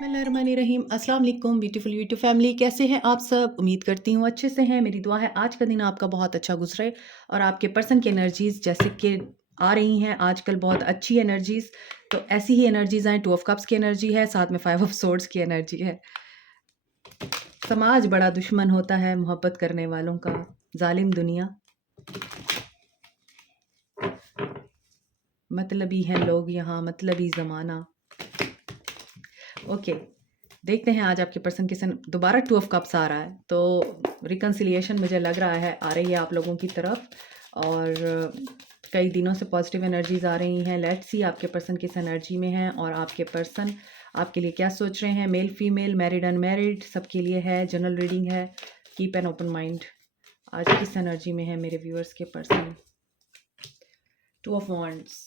बिस्मिल्लाहिर्रहमानिर्रहीम। अस्सलाम वालेकुम ब्यूटीफुल यूट्यूब फैमिली, कैसे हैं आप सब? उम्मीद करती हूँ अच्छे से हैं। मेरी दुआ है आज का दिन आपका बहुत अच्छा गुजरे और आपके पर्सन की एनर्जीज जैसे कि आ रही हैं आजकल बहुत अच्छी एनर्जीज, तो ऐसी ही एनर्जीज आए। 2 ऑफ कप्स की एनर्जी है, साथ में 5 ऑफ सोर्ड्स की एनर्जी है। समाज बड़ा दुश्मन होता है मोहब्बत करने वालों का, जालिम दुनिया, मतलबी हैं लोग यहाँ, मतलबी ज़माना। ओके, देखते हैं आज आपके पर्सन के साथ दोबारा 2 ऑफ कप्स आ रहा है, तो रिकन्सिलिएशन मुझे लग रहा है आ रही है आप लोगों की तरफ, और कई दिनों से पॉजिटिव एनर्जीज आ रही हैं। लेट्स सी आपके पर्सन किस एनर्जी में हैं और आपके पर्सन आपके लिए क्या सोच रहे हैं। मेल फीमेल, मैरिड अनमैरिड, सबके लिए है, जनरल रीडिंग है। Keep an open mind. आज किस एनर्जी में है मेरे व्यूअर्स के पर्सन? 2 ऑफ वॉन्ड्स,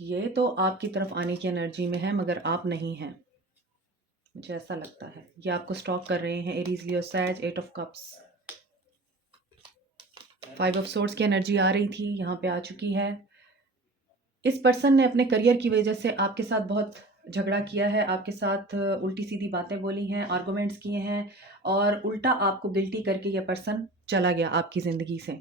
ये तो आपकी तरफ आने की एनर्जी में है मगर आप नहीं हैं, मुझे ऐसा लगता है। ये आपको स्टॉक कर रहे हैं। Aries, Leo, sage, 8 of cups, 5 of swords की एनर्जी आ रही थी, यहाँ पे आ चुकी है। इस पर्सन ने अपने करियर की वजह से आपके साथ बहुत झगड़ा किया है, आपके साथ उल्टी सीधी बातें बोली हैं, आर्गुमेंट्स किए हैं, और उल्टा आपको गिल्टी करके ये पर्सन चला गया आपकी ज़िंदगी से,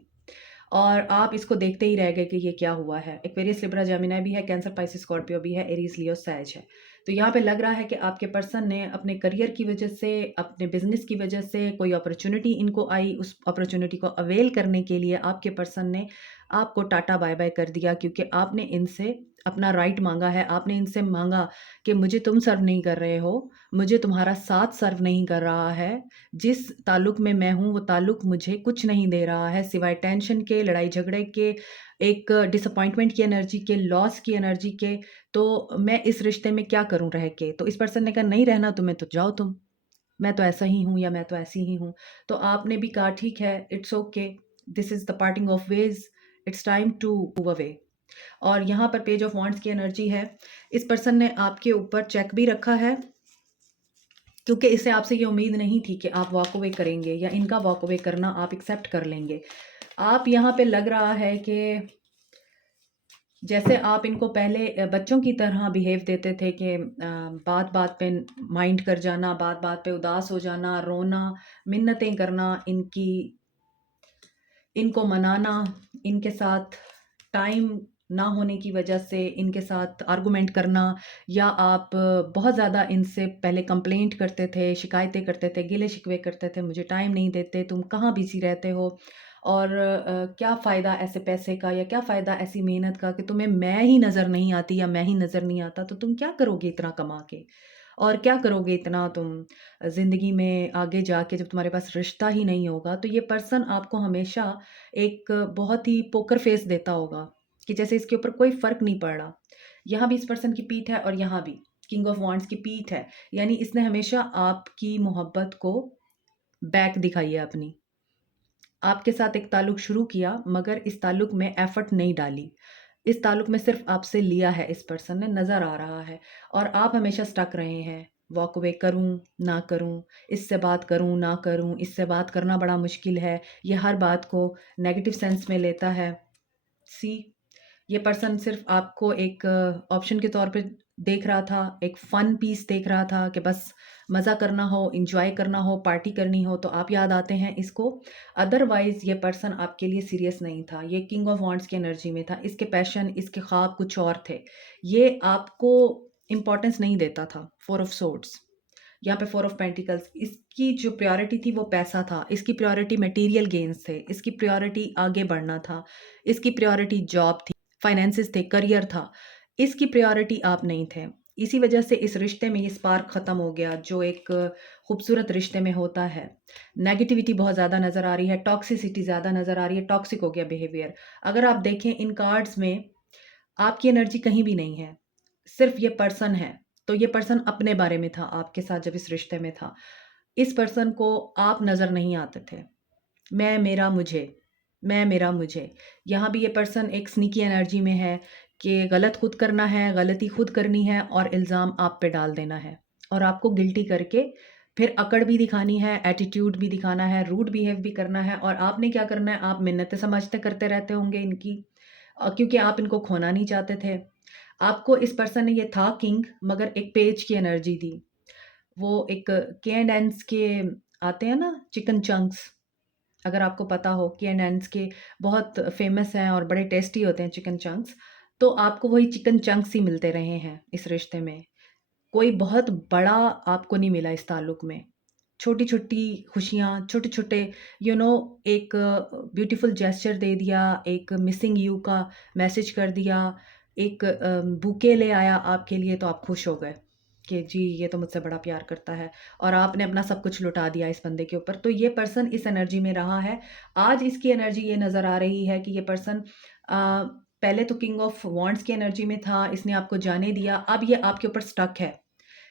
और आप इसको देखते ही रह गए कि ये क्या हुआ है। एक्वेरियस, लिब्रा, जेमिनी भी है, कैंसर, पाइसिस, स्कॉर्पियो भी है, एरीज, लियो, सैज है। तो यहाँ पे लग रहा है कि आपके पर्सन ने अपने करियर की वजह से, अपने बिजनेस की वजह से कोई अपॉर्चुनिटी इनको आई, उस अपॉर्चुनिटी को अवेल करने के लिए आपके पर्सन ने आपको टाटा बाय बाय कर दिया, क्योंकि आपने इनसे अपना राइट मांगा है। आपने इनसे मांगा कि मुझे तुम सर्व नहीं कर रहे हो, मुझे तुम्हारा साथ सर्व नहीं कर रहा है, जिस ताल्लुक में मैं हूँ वो ताल्लुक मुझे कुछ नहीं दे रहा है सिवाय टेंशन के, लड़ाई झगड़े के, एक डिसअपॉइंटमेंट की एनर्जी के, लॉस की एनर्जी के। तो मैं इस रिश्ते में क्या करूं रह के? तो इस पर्सन ने कहा नहीं रहना तुम्हें तो जाओ तुम, मैं तो ऐसा ही हूँ या मैं तो ऐसी ही हूँ। तो आपने भी कहा ठीक है, it's okay, this is the parting of ways, it's time to move away. और यहाँ पर पेज ऑफ वॉन्ड्स की एनर्जी है। इस पर्सन ने आपके ऊपर चेक भी रखा है, क्योंकि इसे आपसे ये उम्मीद नहीं थी कि आप वॉक अवे करेंगे या इनका वॉक अवे करना आप एक्सेप्ट कर लेंगे। आप यहाँ पे लग रहा है कि जैसे आप इनको पहले बच्चों की तरह बिहेव देते थे कि बात बात पे माइंड कर जाना, बात बात पे उदास हो जाना, रोना, मिन्नतें करना, इनको मनाना, इनके साथ टाइम ना होने की वजह से इनके साथ आर्गुमेंट करना, या आप बहुत ज़्यादा इनसे पहले कंप्लेंट करते थे, शिकायतें करते थे, गिले शिकवे करते थे, मुझे टाइम नहीं देते, तुम कहाँ बिजी रहते हो, और क्या फ़ायदा ऐसे पैसे का, या क्या फ़ायदा ऐसी मेहनत का कि तुम्हें मैं ही नज़र नहीं आती या मैं ही नज़र नहीं आता, तो तुम क्या करोगे इतना कमा के, और क्या करोगे इतना तुम ज़िंदगी में आगे जाके जब तुम्हारे पास रिश्ता ही नहीं होगा। तो ये पर्सन आपको हमेशा एक बहुत ही पोकर फेस देता होगा कि जैसे इसके ऊपर कोई फ़र्क नहीं पड़ रहा। यहाँ भी इस पर्सन की पीठ है और यहाँ भी किंग ऑफ वॉन्ड्स की पीठ है, यानी इसने हमेशा आपकी मोहब्बत को बैक दिखाई है अपनी। आपके साथ एक ताल्लुक शुरू किया मगर इस ताल्लुक में एफर्ट नहीं डाली, इस ताल्लुक में सिर्फ आपसे लिया है इस पर्सन ने, नज़र आ रहा है। और आप हमेशा स्टक रहे हैं, वॉक अवे करूं ना करूं, इससे बात करूं ना करूं, इससे बात करना बड़ा मुश्किल है, ये हर बात को नेगेटिव सेंस में लेता है। सी, ये पर्सन सिर्फ आपको एक ऑप्शन के तौर पे देख रहा था, एक फ़न पीस देख रहा था कि बस मज़ा करना हो, एन्जॉय करना हो, पार्टी करनी हो तो आप याद आते हैं इसको। अदरवाइज़ ये पर्सन आपके लिए सीरियस नहीं था। ये किंग ऑफ वॉन्ड्स की एनर्जी में था, इसके पैशन, इसके ख्वाब कुछ और थे। ये आपको इम्पोर्टेंस नहीं देता था। 4 ऑफ सोर्ड्स, यहाँ पे 4 ऑफ पेंटिकल्स, इसकी जो प्रायोरिटी थी वो पैसा था, इसकी प्रायोरिटी मटेरियल गेन्स थे, इसकी प्रायोरिटी आगे बढ़ना था, इसकी प्रायोरिटी जॉब थी, फाइनेंसेस थे, करियर था। इसकी प्रायोरिटी आप नहीं थे। इसी वजह से इस रिश्ते में ये स्पार्क ख़त्म हो गया जो एक खूबसूरत रिश्ते में होता है। नेगेटिविटी बहुत ज़्यादा नज़र आ रही है, टॉक्सिसिटी ज़्यादा नज़र आ रही है, टॉक्सिक हो गया बिहेवियर। अगर आप देखें इन कार्ड्स में आपकी एनर्जी कहीं भी नहीं है, सिर्फ ये पर्सन है। तो ये पर्सन अपने बारे में था आपके साथ जब इस रिश्ते में था। इस पर्सन को आप नज़र नहीं आते थे। मैं, मेरा, मुझे, मैं, मेरा, मुझे। यहाँ भी ये पर्सन एक स्नीकी एनर्जी में है कि गलत खुद करना है, गलती खुद करनी है और इल्ज़ाम आप पे डाल देना है, और आपको गिल्टी करके फिर अकड़ भी दिखानी है, एटीट्यूड भी दिखाना है, रूड बिहेव भी करना है। और आपने क्या करना है, आप मिन्नतें समझते करते रहते होंगे इनकी, क्योंकि आप इनको खोना नहीं चाहते थे। आपको इस पर्सन ने, ये था किंग, मगर एक पेज की एनर्जी दी। वो एक के एंड एंड्स के आते हैं ना चिकन चंक्स, अगर आपको पता हो के एंड एंड्स के बहुत फेमस हैं और बड़े टेस्टी होते हैं चिकन चंक्स, तो आपको वही चिकन चंक्स ही मिलते रहे हैं इस रिश्ते में। कोई बहुत बड़ा आपको नहीं मिला इस ताल्लुक में। छोटी-छोटी खुशियाँ, छोटे-छोटे एक ब्यूटीफुल जेस्चर दे दिया, एक मिसिंग यू का मैसेज कर दिया, एक बुके ले आया आपके लिए, तो आप खुश हो गए कि जी ये तो मुझसे बड़ा प्यार करता है, और आपने अपना सब कुछ लुटा दिया इस बंदे के ऊपर। तो ये पर्सन इस एनर्जी में रहा है। आज इसकी एनर्जी ये नज़र आ रही है कि ये पर्सन पहले तो किंग ऑफ वांड्स की एनर्जी में था, इसने आपको जाने दिया, अब ये आपके ऊपर स्टक है।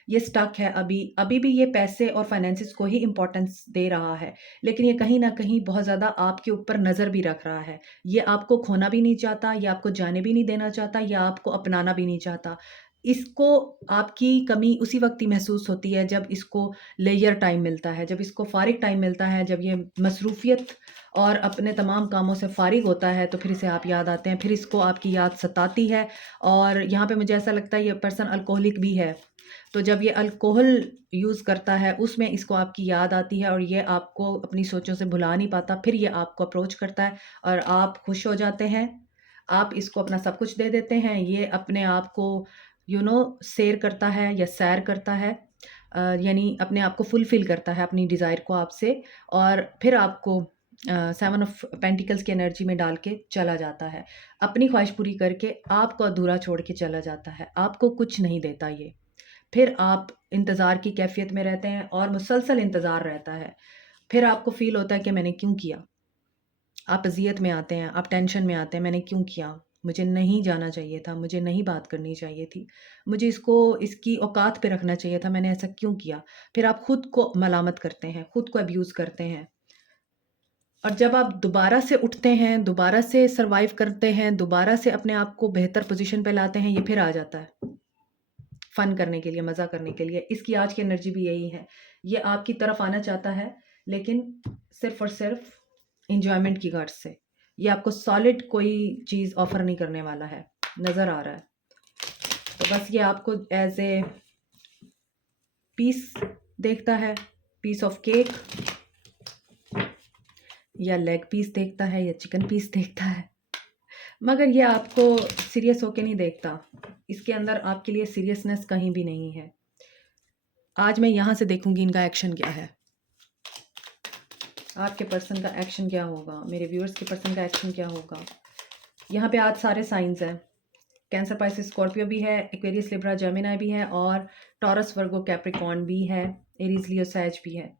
ये स्टक है अभी भी ये पैसे और फाइनेंसिस को ही इम्पोर्टेंस दे रहा है, लेकिन ये कहीं न कहीं बहुत ज़्यादा आपके ऊपर नज़र भी रख रहा है। ये आपको खोना भी नहीं चाहता, ये आपको जाने भी नहीं देना चाहता, या आपको अपनाना भी नहीं चाहता। इसको आपकी कमी उसी वक़्त ही महसूस होती है जब इसको लेज़र टाइम मिलता है, जब इसको फ़ारिग टाइम मिलता है, जब ये मसरूफ़ियत और अपने तमाम कामों से फ़ारिग होता है, तो फिर इसे आप याद आते हैं, फिर इसको आपकी याद सताती है। और यहाँ पे मुझे ऐसा लगता है ये पर्सन अल्कोहलिक भी है। तो जब ये अल्कोहल यूज़ करता है, उसमें इसको आपकी याद आती है और ये आपको अपनी सोचों से भुला नहीं पाता। फिर ये आपको अप्रोच करता है और आप खुश हो जाते हैं। आप इसको अपना सब कुछ दे देते हैं। ये अपने आप को सैर करता है या सैर करता है, यानी अपने आप को फुलफ़िल करता है अपनी डिज़ायर को आपसे, और फिर आपको 7 ऑफ पेंटिकल्स की एनर्जी में डाल के चला जाता है। अपनी ख्वाहिश पूरी करके आपको अधूरा छोड़ के चला जाता है। आपको कुछ नहीं देता ये। फिर आप इंतज़ार की कैफ़ियत में रहते हैं और मुसलसल इंतज़ार रहता है। फिर आपको फ़ील होता है कि मैंने क्यों किया? आप अज़ियत में आते हैं, आप टेंशन में आते हैं, मैंने क्यों किया? मुझे नहीं जाना चाहिए था, मुझे नहीं बात करनी चाहिए थी, मुझे इसको इसकी औकात पे रखना चाहिए था, मैंने ऐसा क्यों किया? फिर आप खुद को मलामत करते हैं, खुद को अब्यूज़ करते हैं। और जब आप दोबारा से उठते हैं, दोबारा से सर्वाइव करते हैं, दोबारा से अपने आप को बेहतर पोज़ीशन पे लाते हैं, ये फिर आ जाता है। फ़न करने के लिए, मज़ा करने के लिए। इसकी आज की एनर्जी भी यही है। ये आपकी तरफ आना चाहता है, लेकिन सिर्फ़ और सिर्फ़ एन्जॉयमेंट की गर्ज से। ये आपको सॉलिड कोई चीज़ ऑफ़र नहीं करने वाला है, नज़र आ रहा है। तो बस ये आपको एज़ ए पीस देखता है, पीस ऑफ केक, या लेग पीस देखता है, या चिकन पीस देखता है। मगर ये आपको सीरियस होके नहीं देखता। इसके अंदर आपके लिए सीरियसनेस कहीं भी नहीं है। आज मैं यहाँ से देखूँगी इनका एक्शन क्या है। आपके पर्सन का एक्शन क्या होगा? मेरे व्यूअर्स के पर्सन का एक्शन क्या होगा? यहाँ पे आज सारे साइंस हैं। कैंसर, पाइसेस, स्कॉर्पियो भी है, एक्वेरियस, लिब्रा, जेमिनी भी है, और टॉरस, वर्गो, कैप्रिकॉर्न भी है, एरीज, लियो, सैज भी है।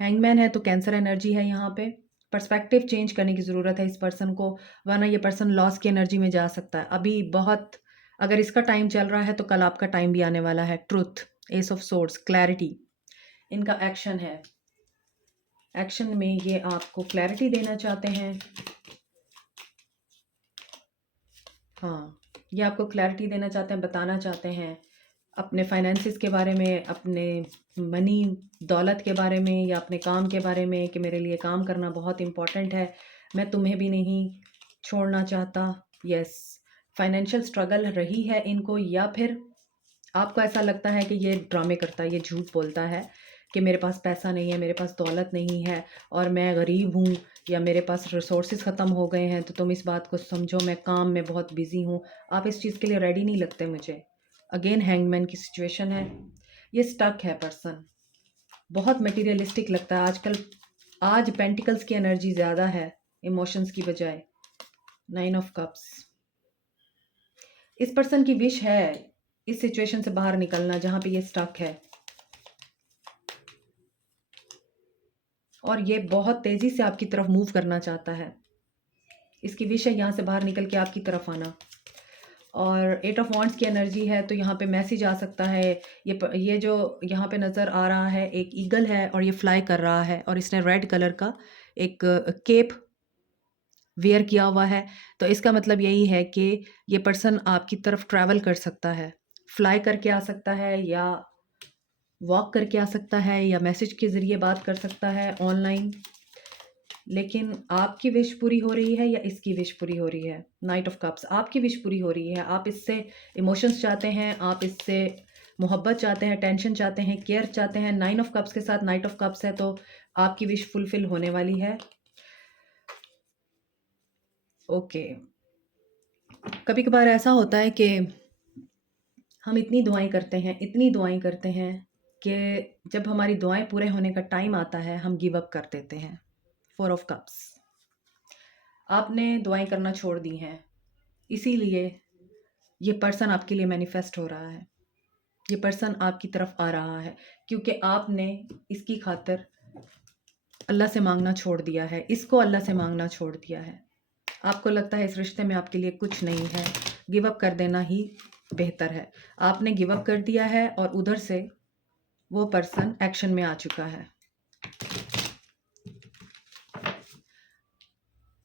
हैंगमैन है तो कैंसर एनर्जी है यहाँ पे। पर्सपेक्टिव चेंज करने की ज़रूरत है इस पर्सन को, वरना ये पर्सन लॉस की एनर्जी में जा सकता है। अभी बहुत, अगर इसका टाइम चल रहा है तो कल आपका टाइम भी आने वाला है। Truth, S of swords, clarity इनका एक्शन है। एक्शन में ये आपको क्लैरिटी देना चाहते हैं। हाँ, ये आपको क्लैरिटी देना चाहते हैं, बताना चाहते हैं अपने फाइनेंसिस के बारे में, अपने मनी, दौलत के बारे में, या अपने काम के बारे में, कि मेरे लिए काम करना बहुत इम्पोर्टेंट है, मैं तुम्हें भी नहीं छोड़ना चाहता। यस, फाइनेंशियल स्ट्रगल रही है इनको, या फिर आपको ऐसा लगता है कि ये ड्रामे करता है, ये झूठ बोलता है कि मेरे पास पैसा नहीं है, मेरे पास दौलत नहीं है, और मैं गरीब हूँ, या मेरे पास रिसोर्सेज ख़त्म हो गए हैं, तो तुम इस बात को समझो, मैं काम में बहुत बिज़ी हूँ। आप इस चीज़ के लिए रेडी नहीं लगते मुझे। अगेन हैंगमैन की सिचुएशन है। ये स्टक है पर्सन, बहुत मटेरियलिस्टिक लगता है आजकल। आज पेंटिकल्स की एनर्जी ज़्यादा है इमोशंस की बजाय। 9 ऑफ कप्स। इस पर्सन की विश है इस सिचुएशन से बाहर निकलना जहाँ पे ये स्टक है, और ये बहुत तेज़ी से आपकी तरफ मूव करना चाहता है। इसकी विश है यहाँ से बाहर निकल के आपकी तरफ आना। और 8 ऑफ वॉन्ड्स की एनर्जी है, तो यहाँ पे मैसेज आ सकता है। ये जो यहाँ पे नज़र आ रहा है, एक ईगल है और ये फ्लाई कर रहा है, और इसने रेड कलर का एक केप वेयर किया हुआ है। तो इसका मतलब यही है कि ये पर्सन आपकी तरफ ट्रैवल कर सकता है, फ्लाई करके आ सकता है, या वॉक करके आ सकता है, या मैसेज के ज़रिए बात कर सकता है ऑनलाइन। लेकिन आपकी विश पूरी हो रही है या इसकी विश पूरी हो रही है? नाइट ऑफ कप्स, आपकी विश पूरी हो रही है। आप इससे इमोशंस चाहते हैं, आप इससे मोहब्बत चाहते हैं, टेंशन चाहते हैं, केयर चाहते हैं। 9 ऑफ कप्स के साथ नाइट ऑफ कप्स है, तो आपकी विश फुलफिल होने वाली है। ओके। कभी-कभार ऐसा होता है कि हम इतनी दुआएँ करते हैं, इतनी दुआएँ करते हैं कि जब हमारी दुआएँ पूरे होने का टाइम आता है, हम गिव अप कर देते हैं। 4 ऑफ कप्स, आपने दुआएँ करना छोड़ दी हैं, इसीलिए ये पर्सन आपके लिए मैनिफेस्ट हो रहा है। ये पर्सन आपकी तरफ आ रहा है क्योंकि आपने इसकी खातिर अल्लाह से माँगना छोड़ दिया है, इसको अल्लाह से माँगना छोड़ दिया है। आपको लगता है इस रिश्ते में आपके लिए कुछ नहीं है, गिव अप कर देना ही बेहतर है। आपने गिव अप कर दिया है और उधर से वो पर्सन एक्शन में आ चुका है।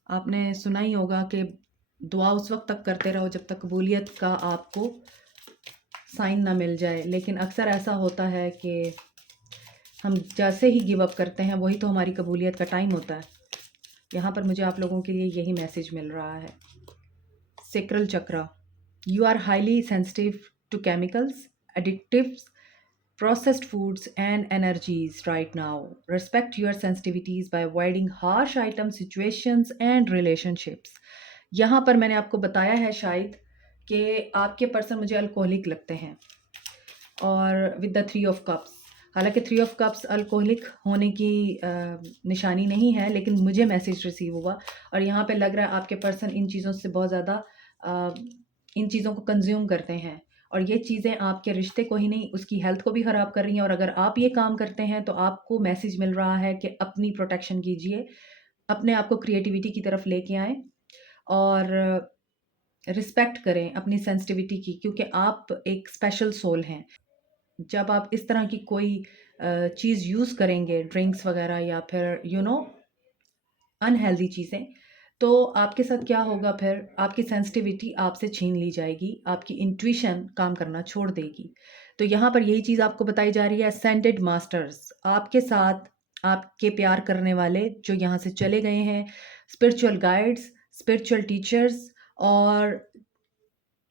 आपने सुना ही होगा कि दुआ उस वक़्त तक करते रहो जब तक कबूलियत का आपको साइन ना मिल जाए। लेकिन अक्सर ऐसा होता है कि हम जैसे ही गिव अप करते हैं वही तो हमारी कबूलियत का टाइम होता है। यहाँ पर मुझे आप लोगों के लिए यही मैसेज मिल रहा है। Sacral chakra, you are highly sensitive to chemicals, additives, processed foods, and energies right now. Respect your sensitivities by avoiding harsh items, situations, and relationships. यहाँ पर मैंने आपको बताया है शायद कि आपके पर्सन मुझे अल्कोहलिक लगते हैं और विद द 3 ऑफ कप्स। हालांकि 3 ऑफ कप्स अल्कोहलिक होने की निशानी नहीं है, लेकिन मुझे मैसेज रिसीव हुआ और यहाँ पे लग रहा है आपके पर्सन इन चीज़ों से बहुत ज़्यादा इन चीज़ों को कंज्यूम करते हैं और ये चीज़ें आपके रिश्ते को ही नहीं, उसकी हेल्थ को भी ख़राब कर रही हैं। और अगर आप ये काम करते हैं तो आपको मैसेज मिल रहा है कि अपनी प्रोटेक्शन कीजिए, अपने आप को क्रिएटिविटी की तरफ लेके आएँ और रिस्पेक्ट करें अपनी सेंसिटिविटी की, क्योंकि आप एक स्पेशल सोल हैं। जब आप इस तरह की कोई चीज़ यूज़ करेंगे, ड्रिंक्स वगैरह या फिर अनहेल्दी चीज़ें, तो आपके साथ क्या होगा, फिर आपकी सेंसिटिविटी आपसे छीन ली जाएगी, आपकी इंट्यूशन काम करना छोड़ देगी। तो यहाँ पर यही चीज़ आपको बताई जा रही है। असेंडेड मास्टर्स आपके साथ, आपके प्यार करने वाले जो यहाँ से चले गए हैं, स्पिरिचुअल गाइड्स, स्पिरिचुअल टीचर्स और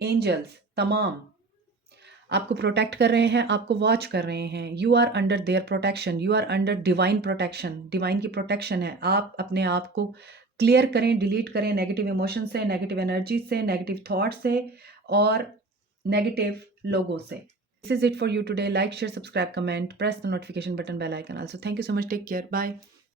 एंजल्स तमाम आपको प्रोटेक्ट कर रहे हैं, आपको वॉच कर रहे हैं। You are under their protection, you are under divine protection. Divine की प्रोटेक्शन है। आप अपने आप को क्लियर करें, डिलीट करें नेगेटिव इमोशन से, नेगेटिव एनर्जी से, नेगेटिव थॉट से और नेगेटिव लोगों से। This is it for you today. Like, share, subscribe, comment, press the notification button, bell icon also. Thank you so much, take care, bye.